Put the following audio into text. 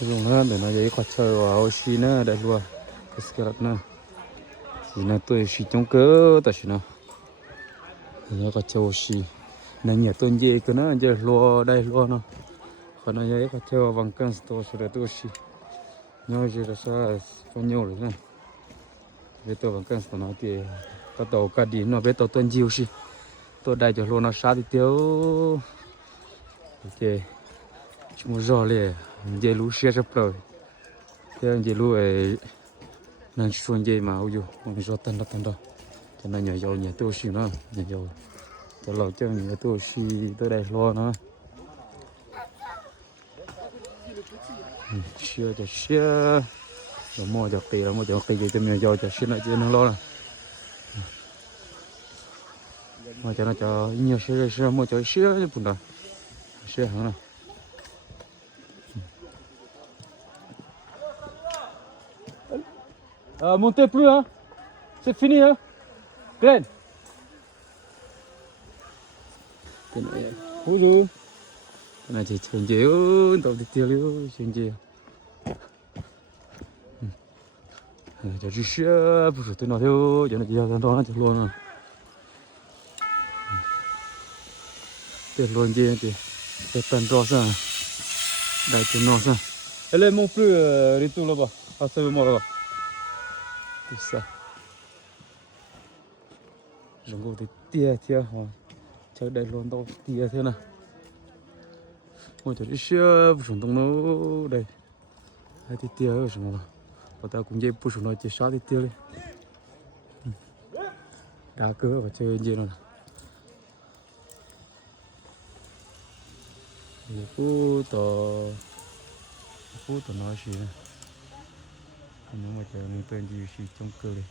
Lunga để nó giấy quạt trời vào xí nữa đây luôn cái scarab nữa xí nữa tôi xí trong cớ ta xí nữa nó quạt trời xí nó nhẹ tôn dây cái nó giờ lúa đây lúa nó còn nó giấy quạt trời vàng cân store rồi tôi xí nhau giờ là sao phong nhau rồi nè về tôi vàng cân store nó thì tao tàu cả đi nó về tàu tôn diêu xí tôi đây giờ lúa nó sát đi tiêu ok chúng rõ liền dây lú xe sắp rồi thế dây lú ấy nên xuân dây mà ôi mình rõ tan đó cho nên nhà giàu nhà tôi xí nó nhà giàu cho lâu cho nhà tôi xí tới đây lo nó xưa cho xưa rồi mua cho kỳ gì cho nhà giàu cho xí lại cho nó lo mà cho nó cho nhiều xưa mua cho xưa chứ bùn đó xưa hả nào montez plus hein. C'est fini hein. Glenn. Bonjour. Này thì chuyện gì ơi, tao đi tiêu liu chuyện gì. Cho chị xe, bữa tôi nói theo, cho nó giờ thằng đó nó chụp luôn à. Tiền luôn gì thì, cái tần đó sao? Đại tiền nó sao? Elle est mon plus retour là-bas. Ah, c'est moi là-bas. Tout ça. Rừng gỗ thì tia hoa chơi đây luôn đâu tia thế nào ngồi chỗ đi xe bút xuống tông nó đây hai tia ở xuống mà và ta cũng dễ bút xuống nó chỉ sát tia đi đá cỡ và chơi gì nữa phút tao nói gì nữa nhưng mà chờ mình tên gì trong cơ đi